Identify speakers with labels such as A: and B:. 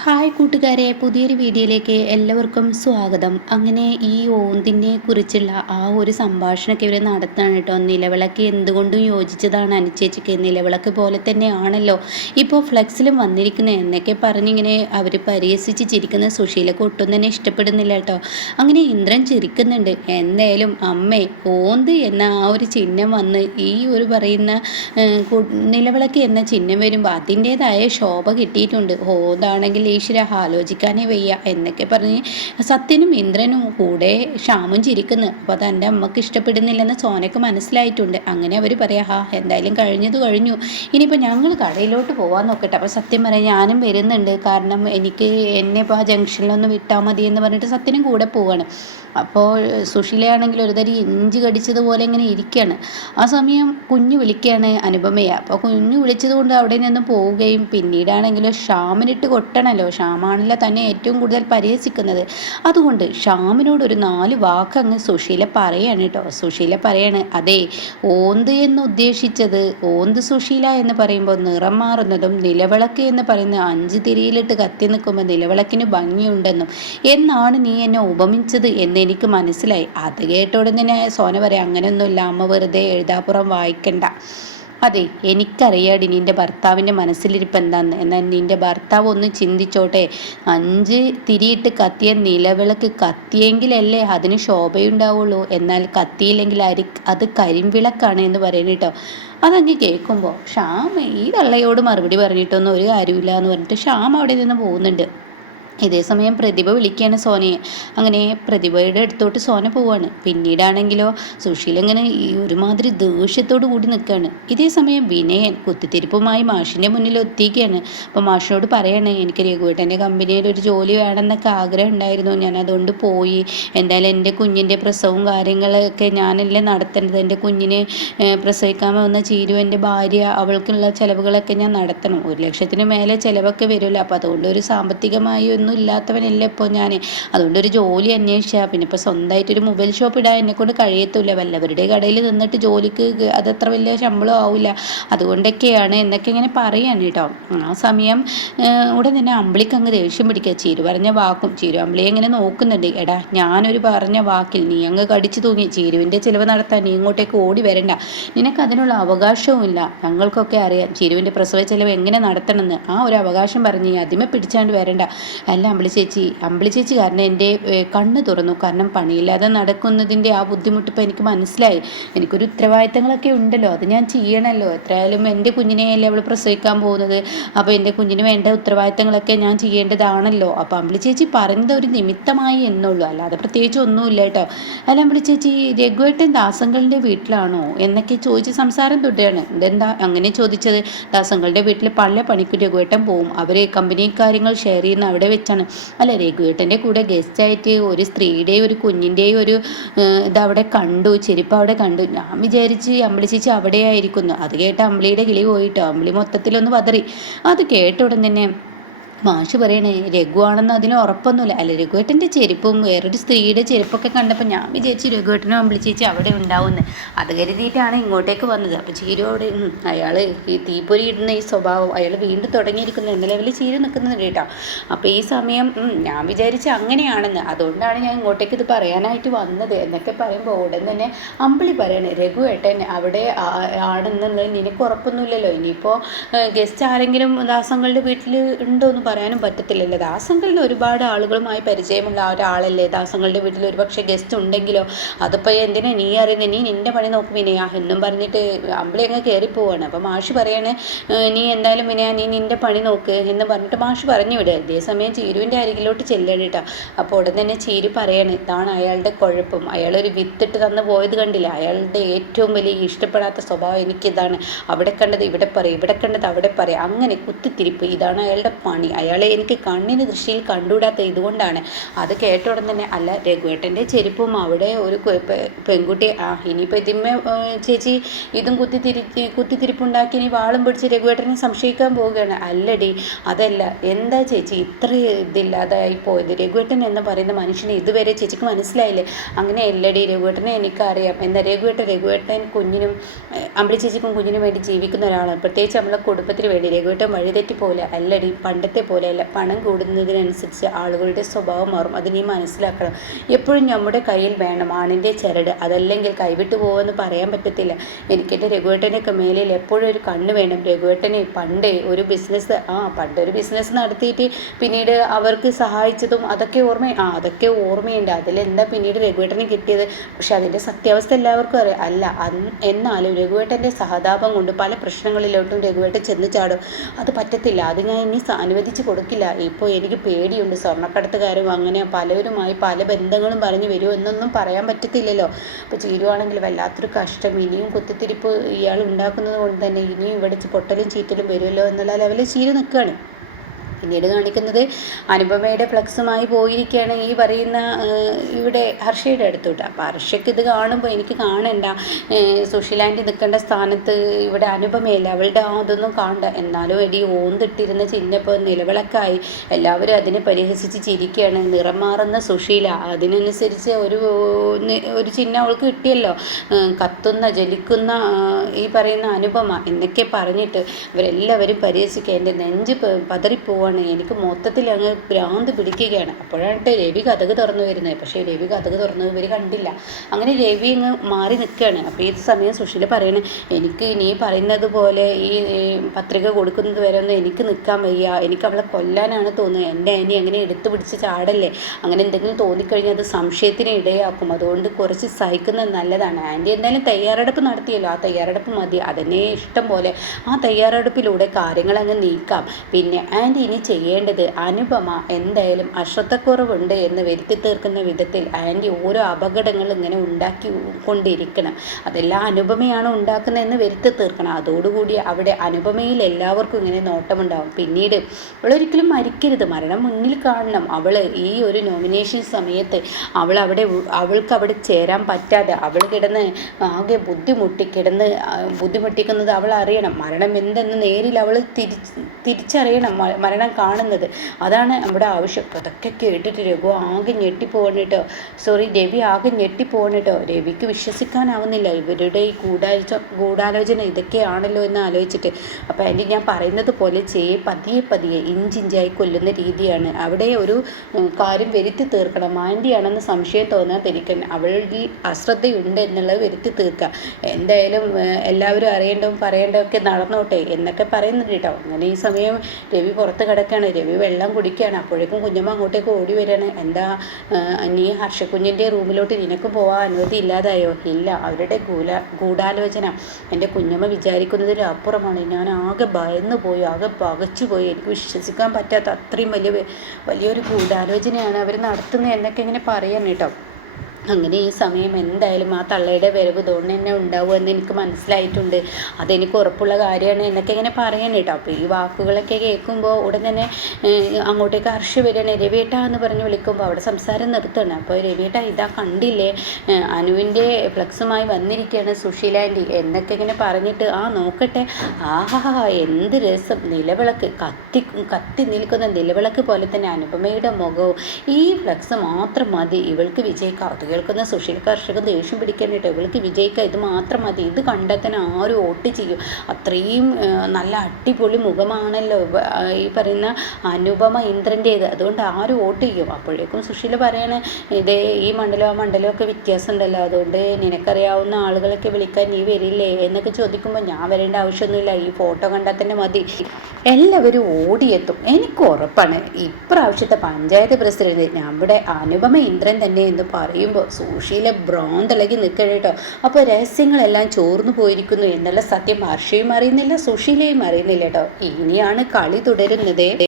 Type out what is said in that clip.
A: Hi കൂട്ടുകാരെ പുതിയൊരു വീഡിയോയിലേക്ക് എല്ലാവർക്കും സ്വാഗതം. അങ്ങനെ ഈ ഓന്തിനെ കുറിച്ചുള്ള ആ ഒരു സംഭാഷണമൊക്കെ ഇവർ നടത്താണ് കേട്ടോ. നിലവിളക്ക് എന്തുകൊണ്ടും യോജിച്ചതാണ് അനുചേച്ചിക്ക്. നിലവിളക്ക് പോലെ തന്നെയാണല്ലോ ഇപ്പോൾ ഫ്ലെക്സിലും വന്നിരിക്കുന്നത് എന്നൊക്കെ പറഞ്ഞിങ്ങനെ അവർ പരിഹസിച്ച് ചിരിക്കുന്ന സുശീലക്ക് ഒട്ടും തന്നെ ഇഷ്ടപ്പെടുന്നില്ല കേട്ടോ. അങ്ങനെ ഇന്ദ്രൻ ചിരിക്കുന്നുണ്ട്. എന്തായാലും അമ്മേ ഓന്ത് എന്ന ആ ഒരു ചിഹ്നം വന്ന് ഈ ഒരു പറയുന്ന നിലവിളക്ക് എന്ന ചിഹ്നം വരുമ്പോൾ അതിന്റേതായ ശോഭ കിട്ടിയിട്ടുണ്ട്. ഓന്താണെങ്കിൽ ഈശ്വര ആലോചിക്കാനേ വയ്യ എന്നൊക്കെ പറഞ്ഞ് സത്യനും ഇന്ദ്രനും കൂടെ ക്ഷാമം ചിരിക്കുന്നു. അപ്പോൾ തന്റെ അമ്മയ്ക്ക് ഇഷ്ടപ്പെടുന്നില്ലെന്ന് സോനക്ക് മനസ്സിലായിട്ടുണ്ട്. അങ്ങനെ അവർ പറയാ ഹാ എന്തായാലും കഴിഞ്ഞത് കഴിഞ്ഞു. ഇനിയിപ്പോൾ ഞങ്ങൾ കടയിലോട്ട് പോകാൻ നോക്കട്ടെ. അപ്പോൾ സത്യം പറയാം ഞാനും വരുന്നുണ്ട്. കാരണം എനിക്ക് എന്നെ ഇപ്പോൾ ആ ജംഗ്ഷനിലൊന്ന് വിട്ടാൽ മതി എന്ന് പറഞ്ഞിട്ട് സത്യനും കൂടെ പോവാണ്. അപ്പോൾ സുശീലയാണെങ്കിൽ ഒരുതരി ഇഞ്ചി കടിച്ചതുപോലെ ഇങ്ങനെ ഇരിക്കുകയാണ് ആ സമയം കുഞ്ഞു വിളിക്കുകയാണ് അനുപമയെ. അപ്പോൾ കുഞ്ഞു വിളിച്ചതുകൊണ്ട് അവിടെ നിന്ന് പോവുകയും പിന്നീടാണെങ്കിലും ഷാമിനിട്ട് കൊട്ടണമല്ലോ ഷാമാണല്ലോ തന്നെ ഏറ്റവും കൂടുതൽ പരിഹസിക്കുന്നത്. അതുകൊണ്ട് ഷാമിനോട് ഒരു നാല് വാക്ക് അങ്ങ് സുശീല പറയാണ് കേട്ടോ. സുശീല പറയാണ് അതെ ഓന്ത് എന്ന് ഉദ്ദേശിച്ചത് ഓന്ത് സുശീല എന്ന് പറയുമ്പോൾ നിറം മാറുന്നതും നിലവിളക്ക് എന്ന് പറയുന്ന അഞ്ച് തിരിയിലിട്ട് കത്തി നിൽക്കുമ്പോൾ നിലവിളക്കിന് ഭംഗിയുണ്ടെന്നും എന്നാണ് നീ എന്നെ ഉപമിച്ചത് എന്ന് എനിക്ക് മനസ്സിലായി. അത് കേട്ടോടെ തന്നെ സോന പറയാം അങ്ങനെയൊന്നുമില്ല അമ്മ വെറുതെ എഴുതാപ്പുറം വായിക്കണ്ട. അതെ എനിക്കറിയാടി നിന്റെ ഭർത്താവിന്റെ മനസ്സിലിരിപ്പ് എന്താന്ന്. എന്നാൽ നിന്റെ ഭർത്താവ് ഒന്ന് ചിന്തിച്ചോട്ടെ. അഞ്ച് തിരിയിട്ട് കത്തിയ നിലവിളക്ക് കത്തിയെങ്കിലല്ലേ അതിന് ശോഭയുണ്ടാവുള്ളൂ. എന്നാൽ കത്തിയില്ലെങ്കിൽ അരി അത് കരിമ്പിളക്കാണ് എന്ന് പറയുന്നത് കേട്ടോ. അതങ്ങ് കേൾക്കുമ്പോൾ ഷാം ഈ തള്ളയോട് മറുപടി പറഞ്ഞിട്ടൊന്നും ഒരു കാര്യമില്ല എന്ന് പറഞ്ഞിട്ട് ഷ്യാം അവിടെ നിന്ന് പോകുന്നുണ്ട്. ഇതേ സമയം പ്രതിഭ വിളിക്കുകയാണ് സോനയെ. അങ്ങനെ പ്രതിഭയുടെ അടുത്തോട്ട് സോന പോവാണ്. പിന്നീടാണെങ്കിലോ സുശീൽ ഇങ്ങനെ ഈ ഒരുമാതിരി ദേഷ്യത്തോടു കൂടി നിൽക്കുകയാണ്. ഇതേ സമയം വിനയൻ കുത്തിത്തിരിപ്പുമായി മാഷിന്റെ മുന്നിൽ എത്തിക്കുകയാണ് അപ്പോൾ മാഷിനോട് പറയാണ് എനിക്ക് രഘുവേട്ടന്റെ കമ്പനിയിൽ ഒരു ജോലി വേണമെന്നൊക്കെ ആഗ്രഹം ഉണ്ടായിരുന്നു. ഞാൻ അതുകൊണ്ട് പോയി. എന്തായാലും എന്റെ കുഞ്ഞിന്റെ പ്രസവവും കാര്യങ്ങളൊക്കെ ഞാനല്ലേ നടത്തേണ്ടത്. എന്റെ കുഞ്ഞിനെ പ്രസവിക്കാൻ വന്ന ചീരു എന്റെ ഭാര്യ അവൾക്കുള്ള ചിലവുകളൊക്കെ ഞാൻ നടത്തണം. ഒരു ലക്ഷത്തിന് മേലെ ചിലവൊക്കെ വരുമല്ലോ അപ്പോൾ അതുകൊണ്ട് ഒരു സാമ്പത്തികമായി ഒന്നും ഇല്ലാത്തവനല്ല ഇപ്പോൾ ഞാൻ അതുകൊണ്ട് ഒരു ജോലി അന്വേഷിച്ചാൽ പിന്നെ ഇപ്പോൾ സ്വന്തമായിട്ടൊരു മൊബൈൽ ഷോപ്പ് ഇടാൻ എന്നെക്കൊണ്ട് കഴിയത്തില്ല. വല്ലവരുടെ കടയിൽ നിന്നിട്ട് ജോലിക്ക് അതത്ര വലിയ ശമ്പളം ആവില്ല അതുകൊണ്ടൊക്കെയാണ് എന്നൊക്കെ ഇങ്ങനെ പറയാണ് കേട്ടോ. ആ സമയം ഇവിടെ തന്നെ അമ്പിളിക്ക് അങ്ങ് ദേഷ്യം പിടിക്കുക ചീരു പറഞ്ഞ വാക്കും ചീരു അമ്പിളിയെ ഇങ്ങനെ നോക്കുന്നുണ്ട്. എടാ ഞാനൊരു പറഞ്ഞ വാക്കിൽ നീ അങ്ങ് കടിച്ചു തൂങ്ങി. ചീരുവിന്റെ ചിലവ് നടത്താൻ നീ ഇങ്ങോട്ടേക്ക് ഓടി വരണ്ട. നിനക്ക് അതിനുള്ള അവകാശവുമില്ല ഞങ്ങൾക്കൊക്കെ അറിയാം. ചീരുവിന്റെ പ്രസവ ചിലവ് എങ്ങനെ നടത്തണമെന്ന്. ആ ഒരു അവകാശം പറഞ്ഞ് നീ അതിമെ പിടിച്ചാണ്ട് വരണ്ട. അല്ല അമ്പിളി ചേച്ചി. അമ്പിളി ചേച്ചി കാരണം എന്റെ കണ്ണ് തുറന്നു. കാരണം പണിയില്ലാതെ നടക്കുന്നതിന്റെ ആ ബുദ്ധിമുട്ട് ഇപ്പോൾ എനിക്ക് മനസ്സിലായി. എനിക്കൊരു ഉത്തരവാദിത്തങ്ങളൊക്കെ ഉണ്ടല്ലോ. അത് ഞാൻ ചെയ്യണമല്ലോ എത്രയായാലും എന്റെ കുഞ്ഞിനെയല്ലേ അവൾ പ്രസവിക്കാൻ പോകുന്നത്? അപ്പോൾ എന്റെ കുഞ്ഞിന് വേണ്ട ഉത്തരവാദിത്തങ്ങളൊക്കെ ഞാൻ ചെയ്യേണ്ടതാണല്ലോ. അപ്പോൾ അമ്പിളി ചേച്ചി പറഞ്ഞത് ഒരു നിമിത്തമായി എന്നുള്ളൂ. അല്ലാതെ പ്രത്യേകിച്ച് ഒന്നുമില്ല കേട്ടോ. അല്ല അമ്പിളി ചേച്ചി രഘുവേട്ടൻ ദാസങ്ങളുടെ വീട്ടിലാണോ? എന്നൊക്കെ ചോദിച്ച് സംസാരം തുടരുകയാണ് ഇതെന്താ അങ്ങനെ ചോദിച്ചത്? ദാസങ്ങളുടെ വീട്ടിൽ പല പണിക്ക് രഘുവേട്ടൻ പോവും. അവർ കമ്പനി കാര്യങ്ങൾ ഷെയർ ചെയ്യുന്ന അവിടെ വെച്ചാണ് അല്ല രഘുവേട്ടന്റെ കൂടെ ഗസ്റ്റ് ആയിട്ട് ഒരു സ്ത്രീയുടെയും ഒരു കുഞ്ഞിന്റെയും ഒരു ഇതവിടെ കണ്ടു ചെരുപ്പ് അവിടെ കണ്ടു. ഞാൻ വിചാരിച്ച് അമ്പിളി ചേച്ചി അവിടെ ആയിരിക്കുന്നു അത് കേട്ട് അമ്പിളിയുടെ കിളി പോയിട്ടോ? അമ്പിളി മൊത്തത്തിലൊന്ന് പതറി. അത് കേട്ട ഉടൻ തന്നെ മാഷ് പറയണേ രഘുവാണെന്ന് അതിന് ഉറപ്പൊന്നുമില്ല. അല്ല രഘുവേട്ടന്റെ ചെരുപ്പും വേറൊരു സ്ത്രീയുടെ ചെരുപ്പൊക്കെ കണ്ടപ്പോൾ ഞാൻ വിചാരിച്ചു രഘുവേട്ടനെ വിളിച്ചേച്ചി ചേച്ചി അവിടെ ഉണ്ടാവുമെന്ന്. അത് കരുതിയിട്ടാണ് ഇങ്ങോട്ടേക്ക് വന്നത്. അപ്പോൾ അവിടെ അയാൾ ഈ തീപ്പൊരി ഇടുന്ന ഈ സ്വഭാവം അയാൾ വീണ്ടും തുടങ്ങിയിരിക്കുന്നു. എന്ന ലെവലിൽ ചീരു നിൽക്കുന്നുണ്ട് കേട്ടോ. അപ്പോൾ ഈ സമയം ഞാൻ വിചാരിച്ച അങ്ങനെയാണെന്ന്. അതുകൊണ്ടാണ് ഞാൻ ഇങ്ങോട്ടേക്ക് ഇത് പറയാനായിട്ട് വന്നത് എന്നൊക്കെ പറയുമ്പോൾ ഉടൻ തന്നെ അമ്പിളി പറയണേ രഘുവേട്ടൻ അവിടെ ആണെന്നുള്ളത് നിനക്ക് ഉറപ്പൊന്നുമില്ലല്ലോ. ഇനിയിപ്പോൾ ഗസ്റ്റ് ആരെങ്കിലും ദാസങ്ങളുടെ വീട്ടിൽ ഉണ്ടോ എന്ന് പറയാനും പറ്റത്തില്ലല്ലോ? ദാസങ്ങളിൽ ഒരുപാട് ആളുകളുമായി പരിചയമുള്ള ഒരാളല്ലേ? ദാസങ്ങളുടെ വീട്ടിൽ ഒരുപക്ഷെ ഗസ്റ്റ് ഉണ്ടെങ്കിലോ? അതിപ്പോൾ എന്തിനാ നീ അറിയുന്നത് നീ നിന്റെ പണി നോക്കും വിനയ. എന്നും പറഞ്ഞിട്ട് അമ്പിളി അങ്ങ് കയറിപ്പോവാണ് അപ്പോൾ മാഷ് പറയാണ് "ഏഹ്, നീ എന്തായാലും വിനയ നീ നിന്റെ പണി നോക്ക് എന്ന് പറഞ്ഞിട്ട് മാഷ് പറഞ്ഞു വിടുക. അതേസമയം ചീരുവിന്റെ അരികിലോട്ട് ചെല്ലണം കേട്ടോ. അപ്പോൾ ഉടൻ തന്നെ ചീരു പറയാണ് ഇതാണ് അയാളുടെ കുഴപ്പം. അയാളൊരു വിത്തിട്ട് തന്നു പോയത് കണ്ടില്ല? അയാളുടെ ഏറ്റവും വലിയ ഇഷ്ടപ്പെടാത്ത സ്വഭാവം എനിക്കിതാണ്. അവിടെ കണ്ടത് ഇവിടെ പറയും ഇവിടെ കണ്ടത് അവിടെ പറയും. അങ്ങനെ കുത്തിത്തിരിപ്പ്. ഇതാണ് അയാളുടെ പണി. അയാളെ എനിക്ക് കണ്ണിന് ദൃശ്യയിൽ കണ്ടുകൂടാത്ത ഇതുകൊണ്ടാണ്. അത് കേട്ട ഉടൻ തന്നെ അല്ല രഘുവേട്ടന്റെ ചെരുപ്പും അവിടെ ഒരു പെൺകുട്ടി ആ ഇനിയിപ്പോൾ ഇതിന്മേ ഏഹ്, ചേച്ചി ഇതും കുത്തിത്തിരിച്ച് കുത്തിത്തിരിപ്പുണ്ടാക്കി ഇനി വാളും പിടിച്ച് രഘുവേട്ടനെ സംശയിക്കാൻ പോവുകയാണ്. അല്ലടി അതല്ല എന്താ ചേച്ചി ഇത്ര ഇതില്ലാതായി പോയത്? രഘുവേട്ടൻ എന്ന് പറയുന്ന മനുഷ്യനെ ഇതുവരെ ചേച്ചിക്ക് മനസ്സിലായില്ലേ? അങ്ങനെ അല്ലടി രഘുവേട്ടനെ എനിക്കറിയാം. എന്നാൽ രഘുവേട്ടൻ രഘുവേട്ടൻ കുഞ്ഞിനും അമ്പിളി ചേച്ചിക്കും കുഞ്ഞിനും വേണ്ടി ജീവിക്കുന്ന ഒരാളാണ്. പ്രത്യേകിച്ച് നമ്മളെ കുടുംബത്തിന് വേണ്ടി രഘുവേട്ടൻ വഴിതെറ്റി പോലെ അല്ലടി പണ്ടത്തെ പോലെയല്ല. പണം കൂടുന്നതിനനുസരിച്ച് ആളുകളുടെ സ്വഭാവം മാറും. അത് നീ മനസ്സിലാക്കണം. എപ്പോഴും നമ്മുടെ കയ്യിൽ വേണം. ആണിന്റെ ചരട്. അതല്ലെങ്കിൽ കൈവിട്ടു പോകുമെന്ന് പറയാൻ പറ്റത്തില്ല. എനിക്കെന്റെ രഘുവേട്ടനൊക്കെ മേലിൽ എപ്പോഴും ഒരു കണ്ണ് വേണം. രഘുവേട്ടനെ പണ്ടേ ഒരു ബിസിനസ് ആ പണ്ടൊരു ബിസിനസ് നടത്തിയിട്ട് പിന്നീട് അവർക്ക് സഹായിച്ചതും അതൊക്കെ ഓർമ്മ ആ അതൊക്കെ ഓർമ്മയുണ്ട്. അതിലെന്താ പിന്നീട് രഘുവേട്ടന് കിട്ടിയത്? പക്ഷെ അതിന്റെ സത്യാവസ്ഥ എല്ലാവർക്കും അറിയാം. അല്ല എന്നാലും രഘുവേട്ടന്റെ സഹതാപം കൊണ്ട് പല പ്രശ്നങ്ങളിലോട്ടും രഘുവേട്ടൻ ചെന്ന് ചാടും. അത് പറ്റത്തില്ല. അത് ഞാൻ ഇനി സ- അനുവദിച്ച് കൊടുക്കില്ല. ഇപ്പോൾ എനിക്ക് പേടിയുണ്ട്. സ്വർണക്കടത്തുകാരും അങ്ങനെ പലരുമായി പല ബന്ധങ്ങളും പറഞ്ഞു വരുമോ എന്നൊന്നും പറയാൻ പറ്റത്തില്ലല്ലോ. അപ്പോൾ ചീരുവാണെങ്കിൽ വല്ലാത്തൊരു കഷ്ടം. ഇനിയും കുത്തിത്തിരിപ്പ് ഇയാൾ ഉണ്ടാക്കുന്നത് കൊണ്ട് തന്നെ ഇനിയും ഇവിടെ പൊട്ടലും ചീറ്റലും വരുമല്ലോ എന്നുള്ള ലെവലിൽ ചീരു നിൽക്കുകയാണ്. പിന്നീട് കാണിക്കുന്നത് അനുപമയുടെ ഫ്ലക്സുമായി പോയിരിക്കുകയാണ് ഈ പറയുന്ന ഇവിടെ ഹർഷയുടെ അടുത്തോട്ട്. അപ്പോൾ ഹർഷയ്ക്ക് ഇത് കാണുമ്പോൾ എനിക്ക് കാണണ്ട സുശീലാന്റെ നിൽക്കേണ്ട സ്ഥാനത്ത് ഇവിടെ അനുപമയല്ല? അവളുടെ ആ അതൊന്നും കാണണ്ട. എന്നാലും എടി ഓന്തിട്ടിരുന്ന ചിഹ്നപ്പോൾ നിലവിളക്കായി എല്ലാവരും അതിനെ പരിഹസിച്ച് ചിരിക്കുകയാണ്. നിറം മാറുന്ന സുശീല അതിനനുസരിച്ച് ഒരു ഒരു ചിഹ്നം അവൾക്ക് കിട്ടിയല്ലോ. കത്തുന്ന ജലിക്കുന്ന ഈ പറയുന്ന അനുപമ എന്നൊക്കെ പറഞ്ഞിട്ട് ഇവരെല്ലാവരും പരിഹസിക്കുക. എന്റെ നെഞ്ച് പ- പതറിപ്പോവാണ് എനിക്ക് മൊത്തത്തിൽ അങ്ങ് ഭ്രാന്ത് പിടിക്കുകയാണ്. അപ്പോഴാണ് രവി കഥക് തുറന്നു വരുന്നത്. പക്ഷേ രവി കഥക് തുറന്നത് ഇവർ കണ്ടില്ല. അങ്ങനെ രവി ഇങ്ങ് മാറി നിൽക്കുകയാണ്. അപ്പോൾ ഈ സമയം സുശീല പറയണേ എനിക്ക് നീ പറയുന്നത് പോലെ ഈ പത്രിക കൊടുക്കുന്നത് വരെ ഒന്നും എനിക്ക് നിൽക്കാൻ വയ്യ. എനിക്ക് അവളെ കൊല്ലാനാണ് തോന്നുന്നത്. എന്റെ അനി അങ്ങനെ എടുത്തു പിടിച്ച് ചാടല്ലേ? അങ്ങനെ എന്തെങ്കിലും തോന്നിക്കഴിഞ്ഞാൽ അത് സംശയത്തിന് ഇടയാക്കും. അതുകൊണ്ട് കുറച്ച് സഹിക്കുന്നത് നല്ലതാണ്. ആന്റി എന്തായാലും തയ്യാറെടുപ്പ് നടത്തിയല്ലോ. ആ തയ്യാറെടുപ്പ് മതി. അതിനെ ഇഷ്ടം പോലെ ആ തയ്യാറെടുപ്പിലൂടെ കാര്യങ്ങൾ അങ്ങ് നീക്കാം. പിന്നെ ആന്റി ഇനി ചെയ്യേണ്ടത് അനുപമ എന്തായാലും അശ്രദ്ധക്കുറവുണ്ട് എന്ന് വരുത്തി തീർക്കുന്ന വിധത്തിൽ ആന്റി ഓരോ അപകടങ്ങൾ ഇങ്ങനെ ഉണ്ടാക്കി കൊണ്ടിരിക്കണം. അതെല്ലാം അനുപമയാണ് ഉണ്ടാക്കുന്നതെന്ന് വരുത്തി തീർക്കണം. അതോടുകൂടി അവിടെ അനുപമയിൽ എല്ലാവർക്കും ഇങ്ങനെ നോട്ടമുണ്ടാവും. പിന്നീട് അവളൊരിക്കലും മരിക്കരുത്. മരണം മുന്നിൽ കാണണം. അവൾ ഈ ഒരു നോമിനേഷൻ സമയത്ത് അവൾ അവിടെ അവൾക്ക് അവിടെ ചേരാൻ പറ്റാതെ അവൾ കിടന്ന് ആകെ ബുദ്ധിമുട്ടി കിടന്ന് ബുദ്ധിമുട്ടിക്കുന്നത് അവൾ അറിയണം. മരണം എന്തെന്ന് നേരിൽ അവൾ തിരിച്ച് തിരിച്ചറിയണം. മ- മരണം കാണുന്നത്. അതാണ് നമ്മുടെ ആവശ്യം. അതൊക്കെ കേട്ടിട്ട് രഘു ആകെ ഞെട്ടിപ്പോണിട്ടോ സോറി രവി ആകെ ഞെട്ടിപ്പോണിട്ടോ രവിക്ക് വിശ്വസിക്കാനാവുന്നില്ല. ഇവരുടെ ഈ ഗൂഢാലോച ഗൂഢാലോചന ഇതൊക്കെയാണല്ലോ എന്ന് ആലോചിച്ചിട്ട്. അപ്പോൾ അതിന്റെ ഞാൻ പറയുന്നത് പോലെ ചെയ്യേ പതിയെ പതിയെ ഇഞ്ചിഞ്ചായി കൊല്ലുന്ന രീതിയാണ്. അവിടെ ഒരു കാര്യം വരുത്തി തീർക്കണം. ആന്റിയാണെന്ന് സംശയം തോന്നാതിരിക്കണം അവളുടെ അശ്രദ്ധയുണ്ട് എന്നുള്ളത് വരുത്തി തീർക്കുക എന്തായാലും എല്ലാവരും അറിയേണ്ടതും പറയേണ്ടതൊക്കെ നടന്നോട്ടെ എന്നൊക്കെ പറയുന്നുണ്ട് കേട്ടോ. അങ്ങനെ ഈ സമയം രവി പുറത്ത് കിടക്കുകയാണ് രവി വെള്ളം കുടിക്കുകയാണ് അപ്പോഴേക്കും കുഞ്ഞമ്മ അങ്ങോട്ടേക്ക് ഓടി വരികയാണ് എന്താ നീ ഹർഷക്കുഞ്ഞിന്റെ റൂമിലോട്ട് നിനക്ക് പോകാൻ അനുമതി ഇല്ലാതായോ? ഇല്ല. അവരുടെ ഗൂല ഗൂഢാലോചന. എന്റെ കുഞ്ഞമ്മ വിചാരിക്കുന്നതിന് അപ്പുറമാണ്. ഞാൻ ആകെ ഭയന്നു പോയി ആകെ പകച്ചു പോയി. എനിക്ക് വിശ്വസിക്കാൻ പറ്റാത്ത അത്രയും വലിയ വലിയൊരു ഗൂഢാലോചനയാണ് അവർ നടത്തുന്നത് എന്നൊക്കെ ഇങ്ങനെ പറയാൻ കേട്ടോ. അങ്ങനെ ഈ സമയം എന്തായാലും ആ തള്ളയുടെ വരവ് ഇതുകൊണ്ട് തന്നെ ഉണ്ടാവുമെന്ന് എനിക്ക് മനസ്സിലായിട്ടുണ്ട്. അതെനിക്ക് ഉറപ്പുള്ള കാര്യമാണ് എന്നൊക്കെ ഇങ്ങനെ പറയണം കേട്ടോ അപ്പോൾ ഈ വാക്കുകളൊക്കെ കേൾക്കുമ്പോൾ ഉടൻ തന്നെ അങ്ങോട്ടേക്ക് ഹർഷി വരികയാണ്. രവിയേട്ട എന്ന് പറഞ്ഞ് വിളിക്കുമ്പോൾ അവിടെ സംസാരം നിർത്തുകയാണ്. അപ്പോൾ രവിയേട്ട ഇതാ കണ്ടില്ലേ? അനുവിന്റെ ഫ്ലക്സുമായി വന്നിരിക്കുകയാണ് സുശീല എന്നൊക്കെ ഇങ്ങനെ പറഞ്ഞിട്ട് ആ നോക്കട്ടെ. ആഹാ എന്ത് രസം. നിലവിളക്ക്. കത്തി കത്തി നിൽക്കുന്ന നിലവിളക്ക് പോലെ തന്നെ അനുപമയുടെ മുഖവും ഈ ഫ്ലക്സ് മാത്രം മതി. ഇവൾക്ക് വിജയിക്കാം അത് കേൾക്കുന്ന സുശീൽ കർഷകൻ ദേഷ്യം പിടിക്കാനായിട്ട് ഇവൾക്ക് വിജയിക്കാം. ഇത് മാത്രം മതി. ഇത് കണ്ടാൽ തന്നെ ആരും വോട്ട് ചെയ്യും. അത്രയും നല്ല അടിപൊളി മുഖമാണല്ലോ ഈ പറയുന്ന അനുപമ ഇന്ദ്രന്റേത്. അതുകൊണ്ട് ആരും വോട്ട് ചെയ്യും. അപ്പോഴേക്കും സുശീല പറയണേ ഇതേ ഈ മണ്ഡലം ആ മണ്ഡലം ഒക്കെ വ്യത്യാസം ഉണ്ടല്ലോ അതുകൊണ്ട് നിനക്കറിയാവുന്ന ആളുകളൊക്കെ വിളിക്കാൻ നീ വരില്ലേ? എന്നൊക്കെ ചോദിക്കുമ്പോൾ ഞാൻ വരേണ്ട ആവശ്യമൊന്നുമില്ല. ഈ ഫോട്ടോ കണ്ടാൽ തന്നെ മതി. എല്ലാവരും ഓടിയെത്തും. എനിക്ക് ഉറപ്പാണ്. ഇപ്രാവശ്യത്തെ പഞ്ചായത്ത് പ്രസിഡന്റ് നമ്മുടെ അനുപമ ഇന്ദ്രൻ തന്നെ എന്ന് പറയുമ്പോൾ സുശീല ഭ്രാന്തളകി നിൽക്കണം കേട്ടോ. അപ്പോൾ രഹസ്യങ്ങളെല്ലാം ചോർന്നു പോയിരിക്കുന്നു എന്നുള്ള സത്യം ഹർഷയും അറിയുന്നില്ല സുശീലയും അറിയുന്നില്ല കേട്ടോ. ഇനിയാണ് കളി തുടരുന്നത്.